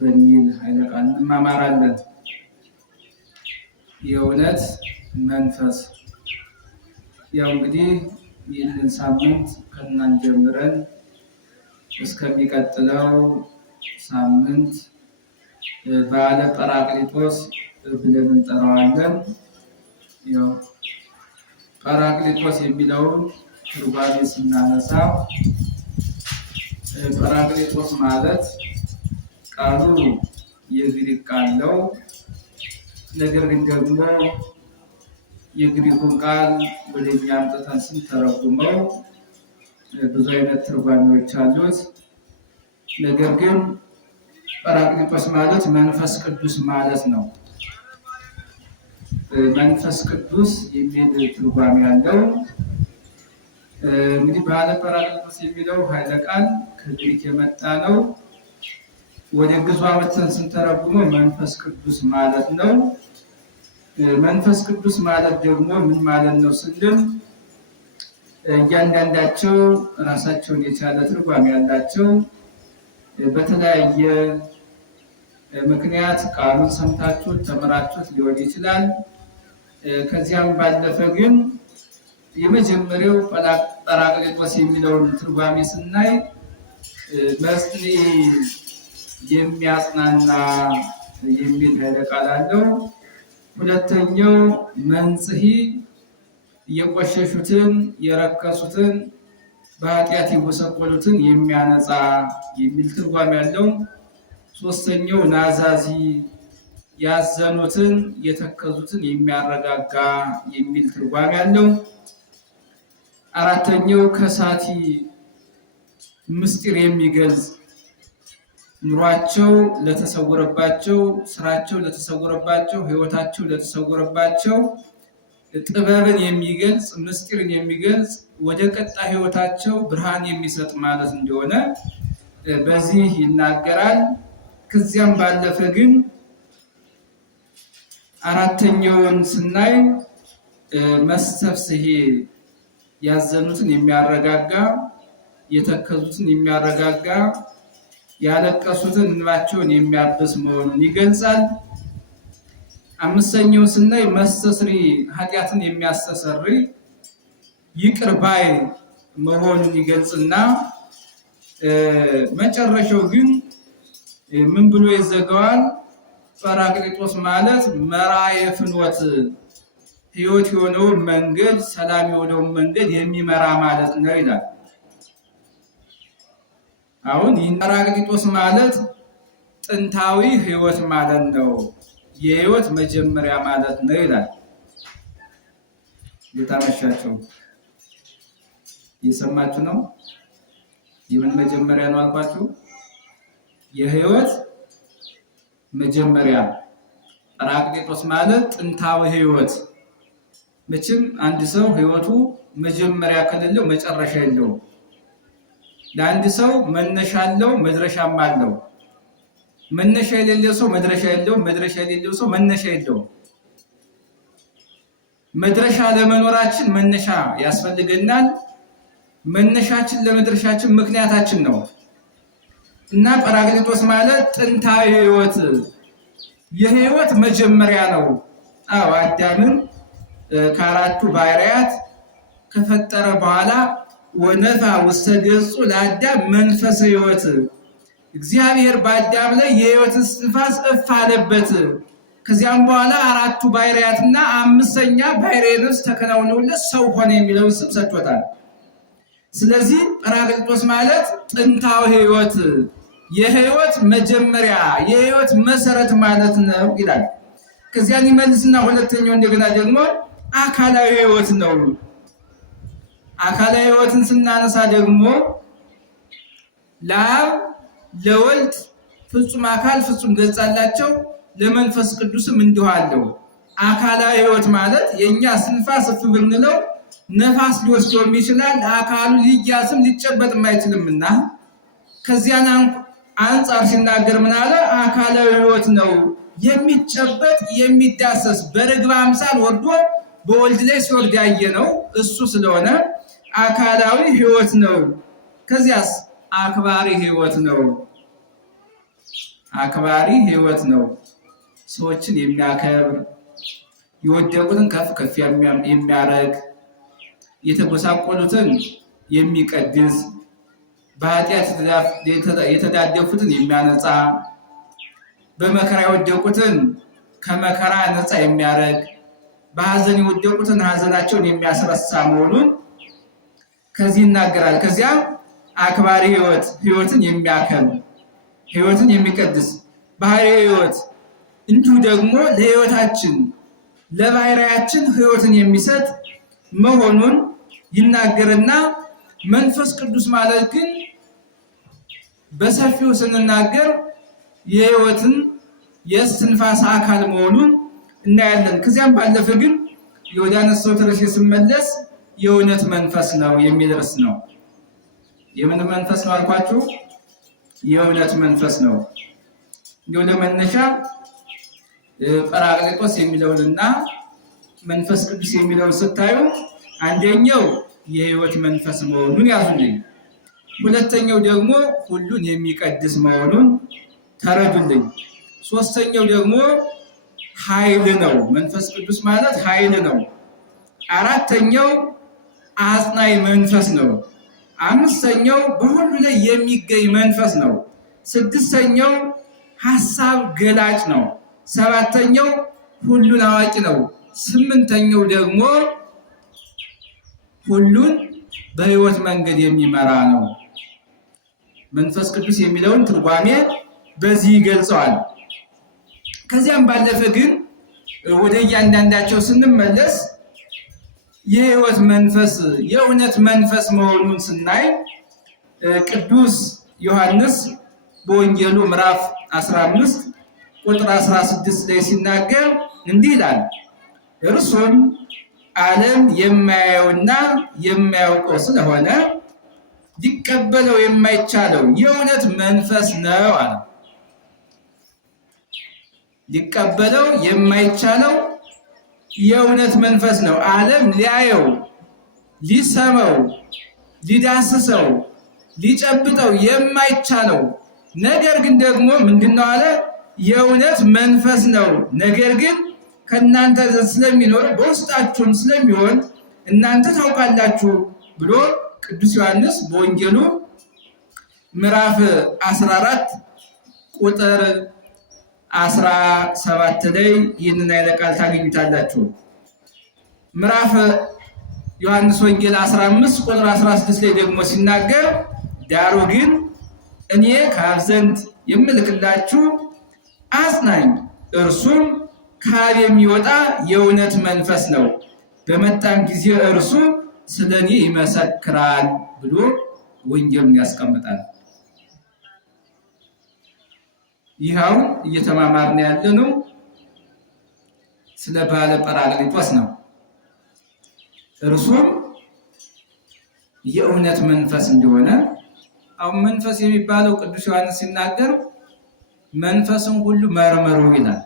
በሚል ኃይለ ቃል እንማማራለን። የእውነት መንፈስ ያው እንግዲህ ይህንን ሳምንት ከእናንተ ጀምረን እስከሚቀጥለው ሳምንት በዓለ ጰራቅሊጦስ ብለን እንጠራዋለን። ያው ጰራቅሊጦስ የሚለውን ትርጓሜ ስናነሳ ጰራቅሊጦስ ማለት ቃሉ የግሪክ ቃል ነው። ነገር ግን ደግሞ የግሪኩን ቃል ወደኛ አምጥተን ስንተረጉመው ብዙ አይነት ትርጓሜዎች አሉት። ነገር ግን ጰራቅሊጦስ ማለት መንፈስ ቅዱስ ማለት ነው። መንፈስ ቅዱስ የሚል ትርጓሜ ያለው እንግዲህ በዓለ ጰራቅሊጦስ የሚለው ኃይለ ቃል ከግሪክ የመጣ ነው። ወደ ግዕዝ አመተን ስንተረጉመው መንፈስ ቅዱስ ማለት ነው። መንፈስ ቅዱስ ማለት ደግሞ ምን ማለት ነው ስንል እያንዳንዳቸው ራሳቸውን የቻለ ትርጓሜ ያላቸው በተለያየ ምክንያት ቃሉን ሰምታችሁ ተምራችሁት ሊሆን ይችላል። ከዚያም ባለፈ ግን የመጀመሪያው ጰራቅሊጦስ የሚለውን ትርጓሜ ስናይ መጽንዒ የሚያጽናና የሚል ኃይለ ቃል አለው። ሁለተኛው መንጽሒ የቆሸሹትን የረከሱትን በኃጢአት የጎሰቆሉትን የሚያነጻ የሚል ትርጓሜ ያለው። ሶስተኛው ናዛዚ ያዘኑትን የተከዙትን የሚያረጋጋ የሚል ትርጓሜ ያለው። አራተኛው ከሳቲ ምስጢር የሚገልጽ ኑሯቸው ለተሰወረባቸው፣ ስራቸው ለተሰወረባቸው፣ ህይወታቸው ለተሰወረባቸው ጥበብን የሚገልጽ ምስጢርን የሚገልጽ ወደ ቀጣይ ህይወታቸው ብርሃን የሚሰጥ ማለት እንደሆነ በዚህ ይናገራል። ከዚያም ባለፈ ግን አራተኛውን ስናይ መስተፍስሔ ያዘኑትን የሚያረጋጋ፣ የተከዙትን የሚያረጋጋ፣ ያለቀሱትን እንባቸውን የሚያብስ መሆኑን ይገልጻል። አምስተኛው ስናይ መስተስሪ ኃጢአትን የሚያስተሰርይ ይቅር ባይ መሆኑን ይገልጽና መጨረሻው ግን ምን ብሎ ይዘጋዋል? ጰራቅሊጦስ ማለት መርአየ ፍኖት ሕይወት የሆነውን መንገድ፣ ሰላም የሆነውን መንገድ የሚመራ ማለት ነው ይላል። አሁን ጰራቅሊጦስ ማለት ጥንታዊ ሕይወት ማለት ነው፣ የሕይወት መጀመሪያ ማለት ነው ይላል። የታመሻቸው እየሰማችሁ ነው? የምን መጀመሪያ ነው አልኳችሁ? የሕይወት መጀመሪያ። ጰራቅሊጦስ ማለት ጥንታዊ ሕይወት። መቼም አንድ ሰው ሕይወቱ መጀመሪያ ከሌለው መጨረሻ የለውም። ለአንድ ሰው መነሻ አለው፣ መድረሻም አለው። መነሻ የሌለው ሰው መድረሻ የለውም፣ መድረሻ የሌለው ሰው መነሻ የለውም። መድረሻ ለመኖራችን መነሻ ያስፈልገናል። መነሻችን ለመድረሻችን ምክንያታችን ነው እና ጰራቅሊጦስ ማለት ጥንታዊ ሕይወት፣ የሕይወት መጀመሪያ ነው። አዎ አዳምን ከአራቱ ባህርያት ከፈጠረ በኋላ ወነፋ ውስተ ገጹ ለአዳም መንፈሰ ሕይወት፣ እግዚአብሔር በአዳም ላይ የሕይወትን እስትንፋስ እፍ አለበት። ከዚያም በኋላ አራቱ ባህርያትና አምስተኛ ባህርየ ነፍስ ተከናውነውለት ሰው ሆነ የሚለውን ስም ሰጥቶታል። ስለዚህ ጰራቅሊጦስ ማለት ጥንታዊ ሕይወት፣ የሕይወት መጀመሪያ፣ የሕይወት መሰረት ማለት ነው ይላል። ከዚያን ይመልስና ሁለተኛው እንደገና ደግሞ አካላዊ ሕይወት ነው። አካላዊ ሕይወትን ስናነሳ ደግሞ ለአብ ለወልድ ፍጹም አካል ፍጹም ገጽ አላቸው፣ ለመንፈስ ቅዱስም እንዲሁ አለው። አካላዊ ሕይወት ማለት የኛ ስንፋስ እፍ ብንለው ነፋስ ሊወስደውም ይችላል፣ አካሉ ሊያስም ሊጨበጥም አይችልምና ከዚያን አንጻር ሲናገር ምን አለ? አካላዊ ሕይወት ነው የሚጨበጥ የሚዳሰስ በርግብ አምሳል ወርዶ በወልድ ላይ ሲወርድ ያየ ነው እሱ ስለሆነ አካላዊ ሕይወት ነው። ከዚያስ አክባሪ ሕይወት ነው። አክባሪ ሕይወት ነው። ሰዎችን የሚያከብር የወደቁትን ከፍ ከፍ የሚያደርግ የተጎሳቆሉትን የሚቀድስ በኃጢአት የተዳደፉትን የሚያነጻ በመከራ የወደቁትን ከመከራ ነፃ የሚያደርግ በሐዘን የወደቁትን ሐዘናቸውን የሚያስረሳ መሆኑን ከዚህ ይናገራል። ከዚያ አክባሪ ሕይወትን የሚያከብር ሕይወትን የሚቀድስ ባህሪ ሕይወት እንዲሁ ደግሞ ለሕይወታችን ለባህሪያችን ሕይወትን የሚሰጥ መሆኑን ይናገርና መንፈስ ቅዱስ ማለት ግን በሰፊው ስንናገር የሕይወትን የእስትንፋስ አካል መሆኑን እናያለን። ከዚያም ባለፈ ግን ወደ አነሳሁት ርዕሴ ስመለስ የእውነት መንፈስ ነው የሚል ርዕስ ነው። የምን መንፈስ ነው አልኳችሁ? የእውነት መንፈስ ነው። እንዲሁ ለመነሻ ጰራቅሊጦስ የሚለውንና መንፈስ ቅዱስ የሚለውን ስታዩ አንደኛው የሕይወት መንፈስ መሆኑን ያዙልኝ። ሁለተኛው ደግሞ ሁሉን የሚቀድስ መሆኑን ተረዱልኝ። ሶስተኛው ደግሞ ኃይል ነው። መንፈስ ቅዱስ ማለት ኃይል ነው። አራተኛው አጽናኝ መንፈስ ነው። አምስተኛው በሁሉ ላይ የሚገኝ መንፈስ ነው። ስድስተኛው ሐሳብ ገላጭ ነው። ሰባተኛው ሁሉን አዋቂ ነው። ስምንተኛው ደግሞ ሁሉን በሕይወት መንገድ የሚመራ ነው። መንፈስ ቅዱስ የሚለውን ትርጓሜ በዚህ ይገልጸዋል። ከዚያም ባለፈ ግን ወደ እያንዳንዳቸው ስንመለስ የሕይወት መንፈስ የእውነት መንፈስ መሆኑን ስናይ ቅዱስ ዮሐንስ በወንጌሉ ምዕራፍ 15 ቁጥር 16 ላይ ሲናገር እንዲህ ይላል፣ እርሱም ዓለም የማያየውና የማያውቀው ስለሆነ ሊቀበለው የማይቻለው የእውነት መንፈስ ነው አለ። ሊቀበለው የማይቻለው የእውነት መንፈስ ነው። ዓለም ሊያየው፣ ሊሰማው፣ ሊዳስሰው፣ ሊጨብጠው የማይቻለው ነገር ግን ደግሞ ምንድነው አለ? የእውነት መንፈስ ነው። ነገር ግን ከእናንተ ስለሚኖር በውስጣችሁም ስለሚሆን እናንተ ታውቃላችሁ ብሎ ቅዱስ ዮሐንስ በወንጌሉ ምዕራፍ 14 ቁጥር 17 ላይ ይህንን ኃይለ ቃል ታገኙታላችሁ። ምዕራፍ ዮሐንስ ወንጌል 15 ቁጥር 16 ላይ ደግሞ ሲናገር ዳሩ ግን እኔ ከአብ ዘንድ የምልክላችሁ አጽናኝ እርሱም ከአብ የሚወጣ የእውነት መንፈስ ነው፣ በመጣም ጊዜ እርሱ ስለ እኔ ይመሰክራል ብሎ ወንጌሉን ያስቀምጣል። ይኸው እየተማማርን ያለነው ስለ ባለ ጰራቅሊጦስ ነው። እርሱም የእውነት መንፈስ እንደሆነ አሁን መንፈስ የሚባለው ቅዱስ ዮሐንስ ሲናገር መንፈስን ሁሉ መርምሩ ይላል።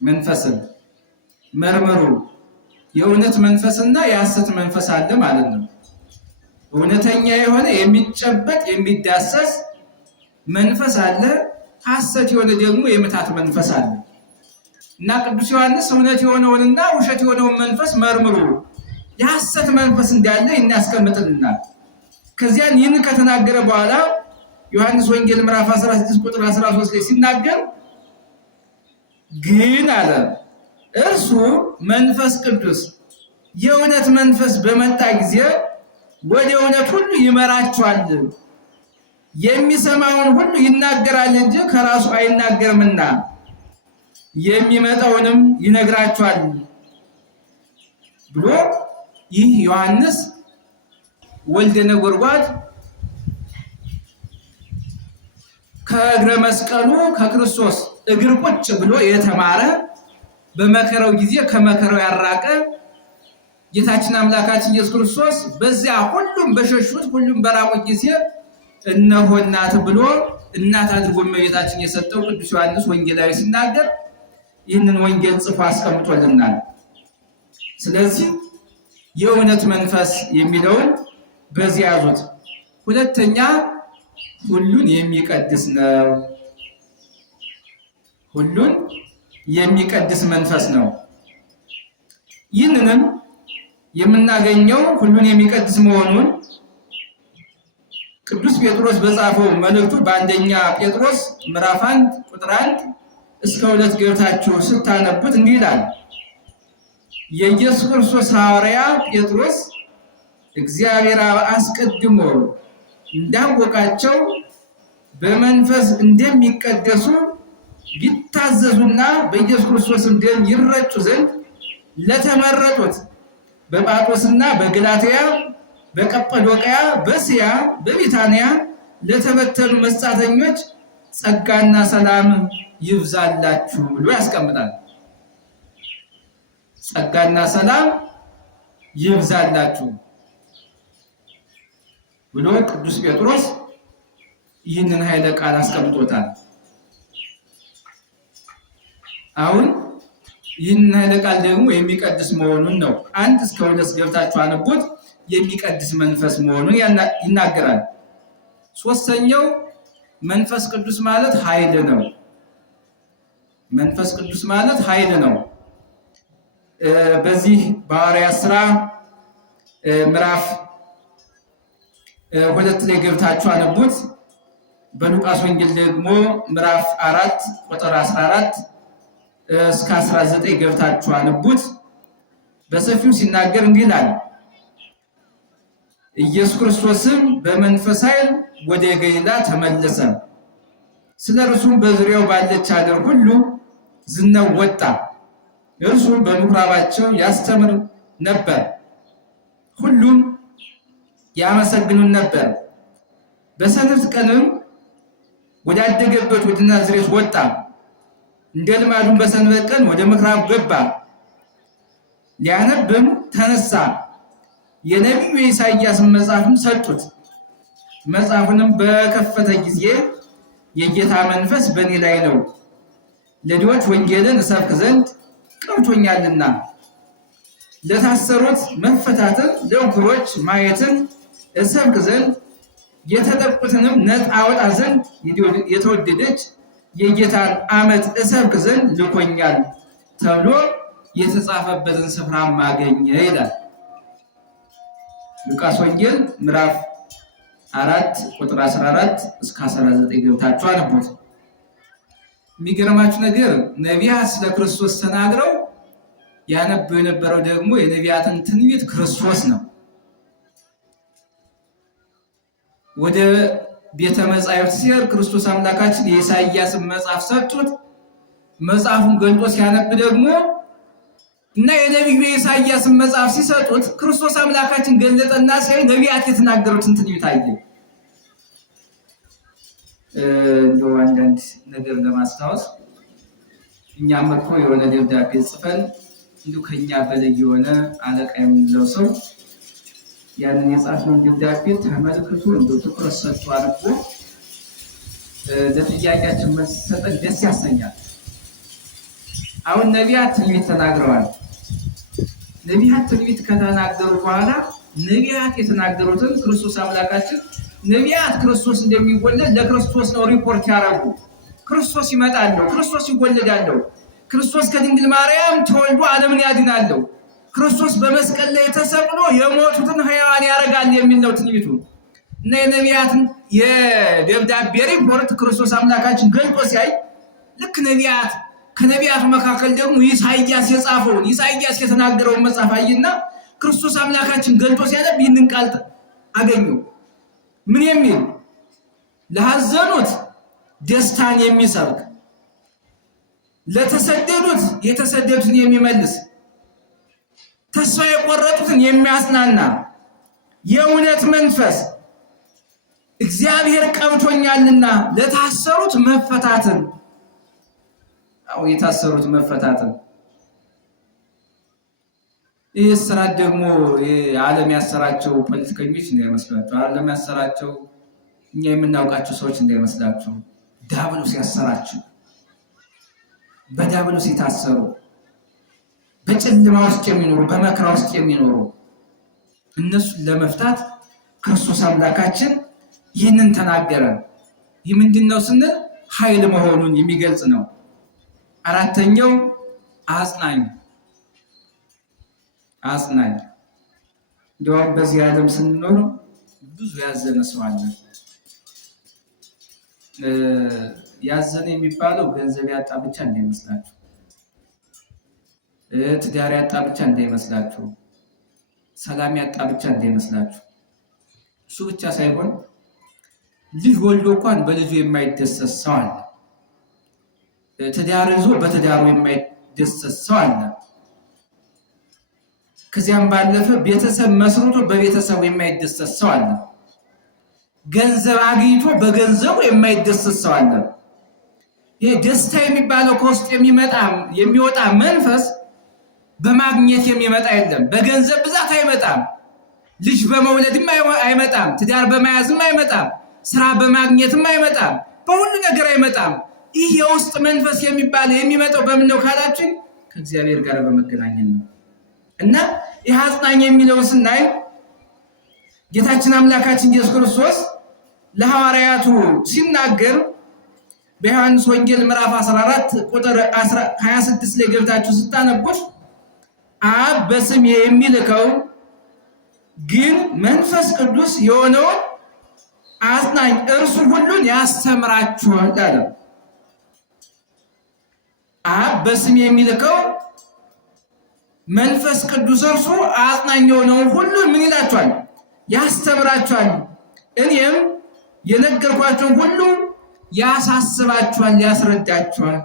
መንፈስን መርምሩ፣ የእውነት መንፈስና የሐሰት መንፈስ አለ ማለት ነው። እውነተኛ የሆነ የሚጨበጥ የሚዳሰስ መንፈስ አለ፣ ሐሰት የሆነ ደግሞ የምታት መንፈስ አለ እና ቅዱስ ዮሐንስ እውነት የሆነውንና ውሸት የሆነውን መንፈስ መርምሩ፣ የሐሰት መንፈስ እንዳለ እናስቀምጥልናል። ከዚያን ይህን ከተናገረ በኋላ ዮሐንስ ወንጌል ምዕራፍ 16 ቁጥር 13 ላይ ሲናገር ግን አለ እርሱ መንፈስ ቅዱስ የእውነት መንፈስ በመጣ ጊዜ ወደ እውነት ሁሉ ይመራችኋል፣ የሚሰማውን ሁሉ ይናገራል እንጂ ከራሱ አይናገርምና የሚመጣውንም ይነግራችኋል ብሎ ይህ ዮሐንስ ወልደ ነጎድጓድ ከእግረ መስቀሉ ከክርስቶስ እግር ቁጭ ብሎ የተማረ በመከራው ጊዜ ከመከራው ያራቀ ጌታችን አምላካችን ኢየሱስ ክርስቶስ በዚያ ሁሉም በሸሹት ሁሉም በራቁት ጊዜ እነሆ እናት ብሎ እናት አድርጎ እመቤታችን የሰጠው ቅዱስ ዮሐንስ ወንጌላዊ ሲናገር ይህንን ወንጌል ጽፎ አስቀምጦልናል። ስለዚህ የእውነት መንፈስ የሚለውን በዚህ ያዙት። ሁለተኛ ሁሉን የሚቀድስ ነው ሁሉን የሚቀድስ መንፈስ ነው። ይህንንም የምናገኘው ሁሉን የሚቀድስ መሆኑን ቅዱስ ጴጥሮስ በጻፈው መልእክቱ በአንደኛ ጴጥሮስ ምዕራፍ 1 ቁጥር 1 እስከ 2 ገብታችሁ ስታነቡት እንዲህ ይላል። የኢየሱስ ክርስቶስ ሐዋርያ ጴጥሮስ እግዚአብሔር አስቀድሞ እንዳወቃቸው በመንፈስ እንደሚቀደሱ ይታዘዙና በኢየሱስ ክርስቶስ ደም ይረጩ ዘንድ ለተመረጡት በጳጦስና በገላትያ በቀጰዶቅያ በእስያ በቢታንያ ለተበተኑ መጻተኞች ጸጋና ሰላም ይብዛላችሁ ብሎ ያስቀምጣል። ጸጋና ሰላም ይብዛላችሁ ብሎ ቅዱስ ጴጥሮስ ይህንን ኃይለ ቃል አስቀምጦታል። አሁን ይህንን ኃይለ ቃል ደግሞ የሚቀድስ መሆኑን ነው። 1 እስከ 2 ገብታችሁ አነቡት። የሚቀድስ መንፈስ መሆኑን ይናገራል። ሶስተኛው መንፈስ ቅዱስ ማለት ኃይል ነው። መንፈስ ቅዱስ ማለት ኃይል ነው። በዚህ በሐዋርያት ሥራ ምዕራፍ 2 ላይ ገብታችሁ አነቡት። በሉቃስ ወንጌል ደግሞ ምዕራፍ 4 ቁጥር 14 እስከ 19 ገብታችሁ አነቡት። በሰፊው ሲናገር እንዲህ ይላል። ኢየሱስ ክርስቶስም በመንፈስ ኃይል ወደ ገሊላ ተመለሰ። ስለ እርሱም በዙሪያው ባለች ሀገር ሁሉ ዝናው ወጣ። እርሱም በምኩራባቸው ያስተምር ነበር፣ ሁሉም ያመሰግኑን ነበር። በሰንበት ቀንም ወዳደገበት ወደ ናዝሬት ወጣ። እንደ ልማዱም በሰንበት ቀን ወደ ምኩራብ ገባ። ሊያነብም ተነሳ። የነቢዩ ኢሳይያስን መጽሐፍም ሰጡት። መጽሐፉንም በከፈተ ጊዜ የጌታ መንፈስ በእኔ ላይ ነው፣ ለድሆች ወንጌልን እሰብክ ዘንድ ቀብቶኛልና፣ ለታሰሩት መፈታትን፣ ለዕውሮች ማየትን እሰብክ ዘንድ፣ የተጠቁትንም ነፃ አወጣ ዘንድ፣ የተወደደች የጌታን ዓመት እሰብክ ዘንድ ልኮኛል ተብሎ የተጻፈበትን ስፍራ ማገኘ ይላል። ሉቃስ ወንጌል ምዕራፍ 4 ቁጥር 14 እስከ 19 ገብታችሁ አነቡት። የሚገርማችሁ ነገር ነቢያት ስለ ክርስቶስ ተናግረው ያነቡ የነበረው ደግሞ የነቢያትን ትንቢት ክርስቶስ ነው። ወደ ቤተ መጻሕፍት ሲሄድ ክርስቶስ አምላካችን የኢሳይያስን መጽሐፍ ሰጡት። መጽሐፉን ገልጦ ሲያነብ ደግሞ እና የነቢዩ የኢሳይያስን መጽሐፍ ሲሰጡት ክርስቶስ አምላካችን ገለጠና ሲያይ ነቢያት የተናገሩትን ትንቢት አየ። እንደው አንዳንድ ነገር ለማስታወስ እኛም እኮ የሆነ ደብዳቤ ጽፈን እንዲሁ ከኛ በላይ የሆነ አለቃ የምንለው ሰው ያንን የጻፍነውን ደብዳቤ ተመልክቶ እንደው ትኩረት ሰጥቶ አድርጎ ለጥያቄያችን መልስ ሲሰጠን ደስ ያሰኛል። አሁን ነቢያት ትንቢት ተናግረዋል። ነቢያት ትንቢት ከተናገሩ በኋላ ነቢያት የተናገሩትን ክርስቶስ አምላካችን ነቢያት ክርስቶስ እንደሚወለድ ለክርስቶስ ነው ሪፖርት ያደረጉ። ክርስቶስ ይመጣለው፣ ክርስቶስ ይወለዳለው፣ ክርስቶስ ከድንግል ማርያም ተወልዶ ዓለምን ያድናለው፣ ክርስቶስ በመስቀል ላይ ተሰቅሎ የሞቱትን ሕያዋን ያደርጋል የሚል ነው ትንቢቱ። እና የነቢያትን የደብዳቤ ሪፖርት ክርስቶስ አምላካችን ገልጦ ሲያይ ልክ ነቢያት ከነቢያቱ መካከል ደግሞ ኢሳይያስ የጻፈውን ኢሳይያስ የተናገረውን መጽሐፍ አየና ክርስቶስ አምላካችን ገልጦ ሲያነብ ይህንን ቃል አገኘው። ምን የሚል? ለሐዘኑት ደስታን የሚሰብክ፣ ለተሰደዱት የተሰደዱትን የሚመልስ፣ ተስፋ የቆረጡትን የሚያጽናና የእውነት መንፈስ እግዚአብሔር ቀብቶኛልና ለታሰሩት መፈታትን። አው የታሰሩት መፈታትን። ይህ ስራት ደግሞ የዓለም ያሰራቸው ፖለቲከኞች እንዳይመስላችሁ፣ ዓለም ያሰራቸው እኛ የምናውቃቸው ሰዎች እንዳይመስላችሁ። ዲያብሎስ ያሰራቸው፣ በዲያብሎስ የታሰሩ፣ በጨለማ ውስጥ የሚኖሩ፣ በመከራ ውስጥ የሚኖሩ እነሱን ለመፍታት ክርስቶስ አምላካችን ይህንን ተናገረ። ይህ ምንድነው ስንል ኃይል መሆኑን የሚገልጽ ነው። አራተኛው አጽናኝ። እንደውም በዚህ ዓለም ስንኖር ብዙ ያዘነ ሰው አለ። ያዘነ የሚባለው ገንዘብ ያጣ ብቻ እንዳይመስላችሁ፣ ትዳር ያጣ ብቻ እንዳይመስላችሁ፣ ሰላም ያጣ ብቻ እንዳይመስላችሁ። እሱ ብቻ ሳይሆን ልጅ ወልዶ እንኳን በልጁ የማይደሰት ሰው አለ። ትዳር ይዞ በትዳሩ የማይደሰት ሰው አለ። ከዚያም ባለፈ ቤተሰብ መስርቶ በቤተሰቡ የማይደሰት ሰው አለ። ገንዘብ አግኝቶ በገንዘቡ የማይደሰት ሰው አለ። ይሄ ደስታ የሚባለው ከውስጥ የሚወጣ መንፈስ በማግኘት የሚመጣ አይደለም። በገንዘብ ብዛት አይመጣም። ልጅ በመውለድም አይመጣም። ትዳር በመያዝም አይመጣም። ስራ በማግኘትም አይመጣም። በሁሉ ነገር አይመጣም። ይህ የውስጥ መንፈስ የሚመጣው በምን ነው ካላችን ከእግዚአብሔር ጋር በመገናኘት ነው። እና ይህ አጽናኝ የሚለው ስናይ ጌታችን አምላካችን ኢየሱስ ክርስቶስ ለሐዋርያቱ ሲናገር በዮሐንስ ወንጌል ምዕራፍ 14 ቁጥር 26 ላይ ገብታችሁ ስታነቡት አብ በስሜ የሚልከው ግን መንፈስ ቅዱስ የሆነውን አጽናኝ እርሱ ሁሉን ያስተምራችኋል አለ። አብ በስሜ የሚልከው መንፈስ ቅዱስ እርሱ አጽናኝ የሆነውን ሁሉን ምን ይላችኋል? ያስተምራችኋል፣ እኔም የነገርኳችሁን ሁሉ ያሳስባችኋል፣ ያስረዳችኋል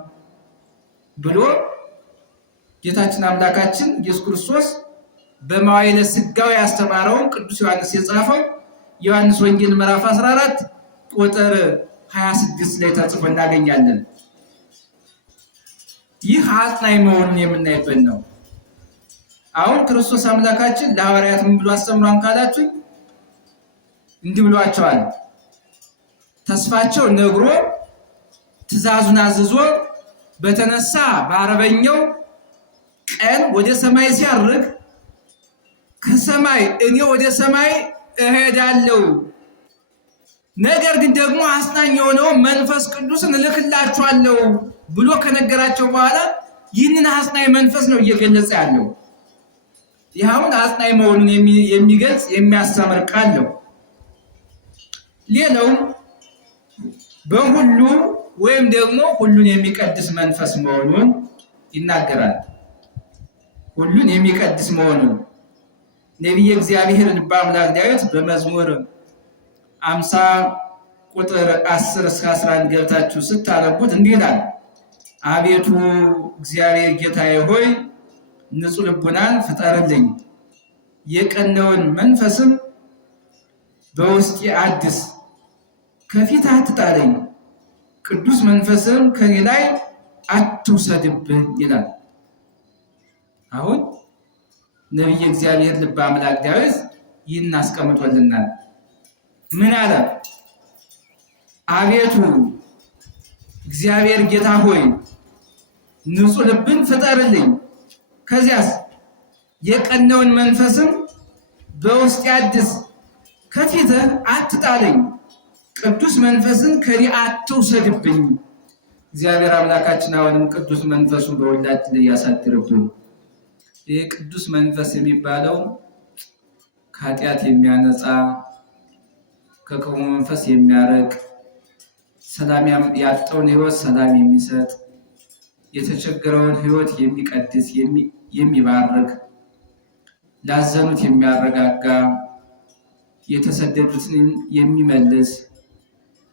ብሎ ጌታችን አምላካችን ኢየሱስ ክርስቶስ በመዋዕለ ሥጋዌ ያስተማረውን ቅዱስ ዮሐንስ የጻፈው ዮሐንስ ወንጌል ምዕራፍ 14 ቁጥር 26 ላይ ተጽፎ እናገኛለን። ይህ አጽናኝ መሆኑን የምናይበት ነው። አሁን ክርስቶስ አምላካችን ለሐዋርያት ምን ብሎ አስተምሯን ካላችሁ እንዲህ ብሏቸዋል። ተስፋቸው ነግሮ ትእዛዙን አዝዞ በተነሳ በአርበኛው ቀን ወደ ሰማይ ሲያርግ ከሰማይ እኔ ወደ ሰማይ እሄዳለሁ፣ ነገር ግን ደግሞ አጽናኝ የሆነው መንፈስ ቅዱስን እልክላችኋለሁ ብሎ ከነገራቸው በኋላ ይህንን አጽናኝ መንፈስ ነው እየገለጸ ያለው። ይኸውን አጽናኝ መሆኑን የሚገልጽ የሚያስተምር ቃል ነው። ሌላው በሁሉ ወይም ደግሞ ሁሉን የሚቀድስ መንፈስ መሆኑን ይናገራል። ሁሉን የሚቀድስ መሆኑን ነቢየ እግዚአብሔር ልበ አምላክ ዳዊት በመዝሙር 50 ቁጥር 10 እስከ 11 ገብታችሁ ስታነቡት እንዲህ ይላል። አቤቱ እግዚአብሔር ጌታዬ ሆይ ንጹሕ ልቡናን ፍጠርልኝ፣ የቀናውን መንፈስም በውስጤ አድስ፣ ከፊትህ አትጣለኝ፣ ቅዱስ መንፈስም ከኔ ላይ አትውሰድብኝ ይላል። አሁን ነቢየ እግዚአብሔር ልበ አምላክ ዳዊት ይህን አስቀምጦልናል። ምን አለ? አቤቱ እግዚአብሔር ጌታ ሆይ ንጹሕ ልብን ፍጠርልኝ፣ ከዚያስ የቀናውን መንፈስም በውስጤ አድስ፣ ከፊትህ አትጣለኝ፣ ቅዱስ መንፈስን ከኔ አትውሰድብኝ። እግዚአብሔር አምላካችን አሁንም ቅዱስ መንፈሱን በሁላችን ላይ ያሳድርብን። ይህ ቅዱስ መንፈስ የሚባለው ከኃጢአት የሚያነጻ፣ ከክፉ መንፈስ የሚያርቅ፣ ሰላም ያጣውን ሕይወት ሰላም የሚሰጥ፣ የተቸገረውን ሕይወት የሚቀድስ የሚባርክ፣ ላዘኑት የሚያረጋጋ፣ የተሰደዱትን የሚመልስ፣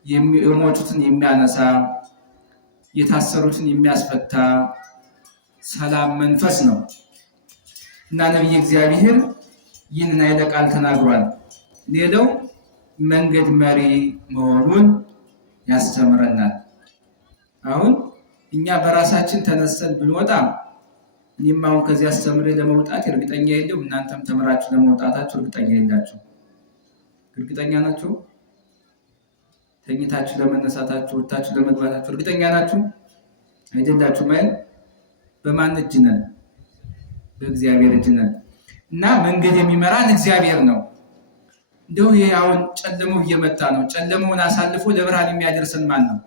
የሞቱትን የሚያነሳ፣ የታሰሩትን የሚያስፈታ ሰላም መንፈስ ነው እና ነቢየ እግዚአብሔር ይህንን ኃይለ ቃል ተናግሯል። ሌላው መንገድ መሪ መሆኑን ያስተምረናል። አሁን እኛ በራሳችን ተነስተን ብንወጣ እኔም አሁን ከዚህ አስተምሬ ለመውጣት እርግጠኛ የለውም። እናንተም ተምራችሁ ለመውጣታችሁ እርግጠኛ የላችሁ። እርግጠኛ ናችሁ? ተኝታችሁ ለመነሳታችሁ፣ ወጥታችሁ ለመግባታችሁ እርግጠኛ ናችሁ? አይደላችሁም? አይደል? በማን እጅ ነን? በእግዚአብሔር እጅ ነን እና መንገድ የሚመራን እግዚአብሔር ነው። እንደው ይሄ አሁን ጨለማው እየመጣ ነው። ጨለማውን አሳልፎ ለብርሃን የሚያደርሰን ማን ነው?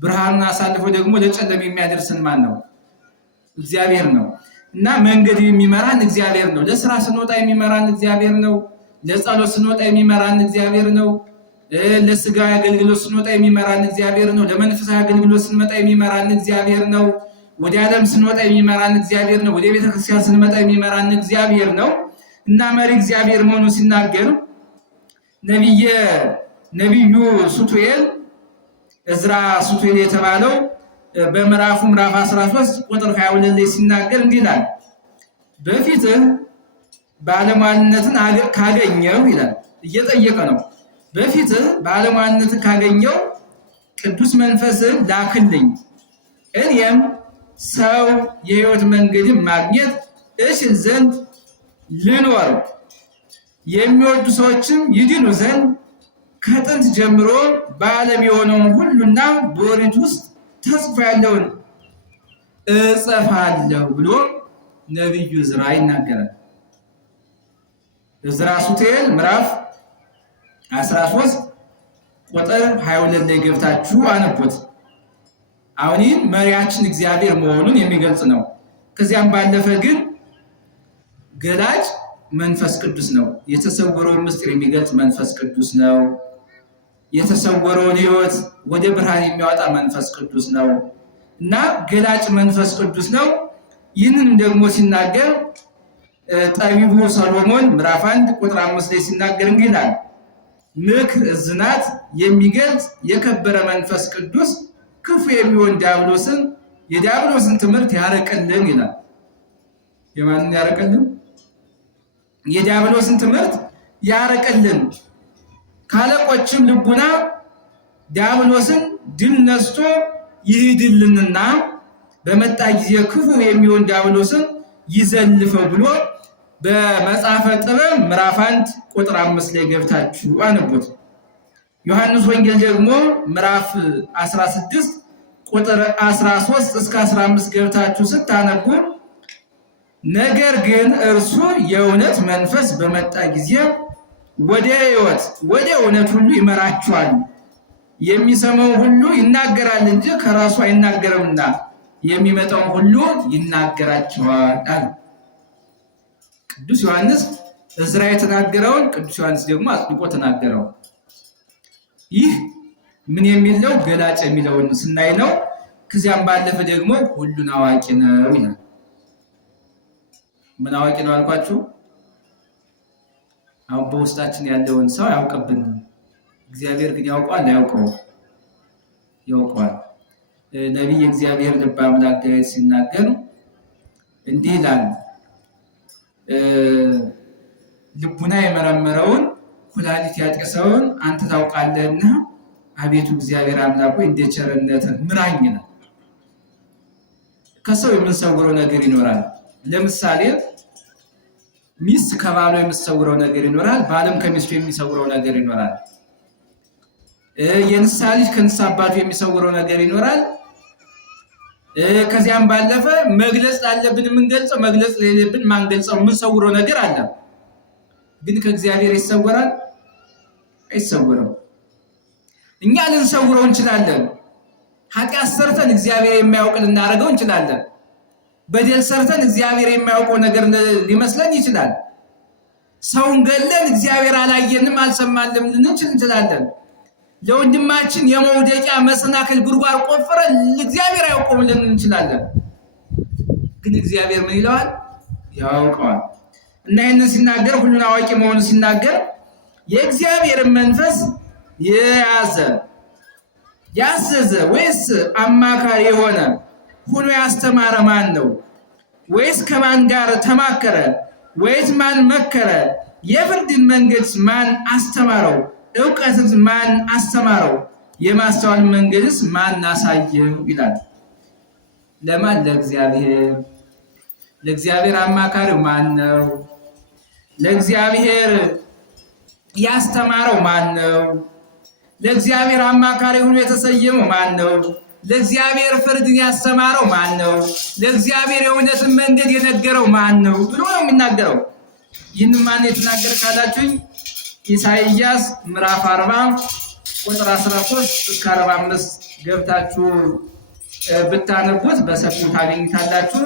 ብርሃኑን አሳልፎ ደግሞ ለጨለማ የሚያደርስን ማን ነው? እግዚአብሔር ነው። እና መንገድ የሚመራን እግዚአብሔር ነው። ለስራ ስንወጣ የሚመራን እግዚአብሔር ነው። ለጸሎት ስንወጣ የሚመራን እግዚአብሔር ነው። ለስጋዊ አገልግሎት ስንወጣ የሚመራን እግዚአብሔር ነው። ለመንፈሳዊ አገልግሎት ስንመጣ የሚመራን እግዚአብሔር ነው። ወደ ዓለም ስንወጣ የሚመራን እግዚአብሔር ነው። ወደ ቤተክርስቲያን ስንመጣ የሚመራን እግዚአብሔር ነው። እና መሪ እግዚአብሔር መሆኑን ሲናገር ነቢዩ ሱቱኤል እዝራ ሱቱኤል የተባለው በምዕራፍ 13 ቁጥር 22 ላይ ሲናገር እንዲህ ይላል። በፊትህ ባለሟልነትን ካገኘው ይላል። እየጠየቀ ነው። በፊትህ ባለሟልነትን ካገኘው ቅዱስ መንፈስን ላክልኝ፣ እኔም ሰው የሕይወት መንገድን ማግኘት እችል ዘንድ ልኖር፣ የሚወዱ ሰዎችም ይድኑ ዘንድ ከጥንት ጀምሮ በዓለም የሆነውን ሁሉና በኦሪት ውስጥ ተጽፎ ያለውን እጽፋለሁ ብሎ ነቢዩ ዕዝራ ይናገራል። ዕዝራ ሱቱኤል ምዕራፍ 13 ቁጥር 22 ላይ ገብታችሁ አነቦት። አሁን ይህ መሪያችን እግዚአብሔር መሆኑን የሚገልጽ ነው። ከዚያም ባለፈ ግን ገላጭ መንፈስ ቅዱስ ነው። የተሰወረውን ምስጢር የሚገልጽ መንፈስ ቅዱስ ነው። የተሰወረውን ሕይወት ወደ ብርሃን የሚያወጣ መንፈስ ቅዱስ ነው እና ገላጭ መንፈስ ቅዱስ ነው። ይህንን ደግሞ ሲናገር ጠቢቡ ሰሎሞን ምዕራፍ 1 ቁጥር 5 ላይ ሲናገር እንዲህ ይላል። ምክር እዝናት የሚገልጽ የከበረ መንፈስ ቅዱስ ክፉ የሚሆን የዲያብሎስን ትምህርት ያረቀልን ይላል። የማንን ያረቀልን? የዲያብሎስን ትምህርት ያረቀልን። ካለቆችም ልቡና ዲያብሎስን ድል ነስቶ ይሂድልንና በመጣ ጊዜ ክፉ የሚሆን ዲያብሎስን ይዘልፈው ብሎ በመጽሐፈ ጥበብ ምዕራፍ 1 ቁጥር 5 ላይ ገብታችሁ አነቡት። ዮሐንስ ወንጌል ደግሞ ምዕራፍ 16 ቁጥር 13 እስከ 15 ገብታችሁ ስታነቡ ነገር ግን እርሱ የእውነት መንፈስ በመጣ ጊዜ ወደ ሕይወት ወደ እውነት ሁሉ ይመራችኋል፣ የሚሰማው ሁሉ ይናገራል እንጂ ከራሱ አይናገርምና የሚመጣው ሁሉ ይናገራችኋል አለ። ቅዱስ ዮሐንስ ዕዝራ የተናገረውን ቅዱስ ዮሐንስ ደግሞ አጥብቆ ተናገረው። ይህ ምን የሚለው ገላጭ የሚለውን ስናይ ነው። ከዚያም ባለፈ ደግሞ ሁሉን አዋቂ ነው ይላል። ምን አዋቂ ነው አልኳችሁ? አሁን በውስጣችን ያለውን ሰው ያውቅብን። እግዚአብሔር ግን ያውቀዋል አያውቀውም? ያውቀዋል። ነቢይ እግዚአብሔር ልበ አምላክ ዳዊት ሲናገር እንዲህ ይላል፣ ልቡና የመረመረውን ኩላሊት ያጤሰውን አንተ ታውቃለህና አቤቱ እግዚአብሔር አምላክ ሆይ እንደ ቸርነትህ ምራኝ ነው። ከሰው የምንሰውረው ነገር ይኖራል። ለምሳሌ ሚስት ከባሏ የምትሰውረው ነገር ይኖራል። ባልም ከሚስቱ የሚሰውረው ነገር ይኖራል። የንስሐ ልጅ ከንስሐ አባቱ የሚሰውረው ነገር ይኖራል። ከዚያም ባለፈ መግለጽ ላለብን የምንገልጸው፣ መግለጽ ለሌለብን ማንገልጸው የምንሰውረው ነገር አለ። ግን ከእግዚአብሔር ይሰወራል? አይሰወርም። እኛ ልንሰውረው እንችላለን። ኃጢአት ሰርተን እግዚአብሔር የማያውቅ ልናደርገው እንችላለን። በደል ሰርተን እግዚአብሔር የማያውቀው ነገር ሊመስለን ይችላል። ሰውን ገለን እግዚአብሔር አላየንም አልሰማንም ልንችል እንችላለን። ለወንድማችን የመውደቂያ መሰናክል ጉድጓድ ቆፍረን እግዚአብሔር አያውቀውም ልንል እንችላለን። ግን እግዚአብሔር ምን ይለዋል? ያውቀዋል። እና ይህንን ሲናገር ሁሉን አዋቂ መሆኑን ሲናገር የእግዚአብሔርን መንፈስ የያዘ ያዘዘ ወይስ አማካሪ የሆነ ሆኖ ያስተማረ ማን ነው? ወይስ ከማን ጋር ተማከረ? ወይስ ማን መከረ? የፍርድን መንገድ ማን አስተማረው? ዕውቀትስ ማን አስተማረው? የማስተዋል መንገድስ ማን አሳየው? ይላል። ለማን? ለእግዚአብሔር። ለእግዚአብሔር አማካሪው ማን ነው? ለእግዚአብሔር ያስተማረው ማን ነው? ለእግዚአብሔር አማካሪ ሆኖ የተሰየመው ማን ነው? ለእግዚአብሔር ፍርድን ያስተማረው ማን ነው? ለእግዚአብሔር የእውነትን መንገድ የነገረው ማን ነው ብሎ ነው የሚናገረው። ይህን ማን የተናገረ ካላችሁኝ ኢሳይያስ ምዕራፍ 40 ቁጥር 13 እስከ 45 ገብታችሁ ብታነቡት በሰፊው ታገኙታላችሁ።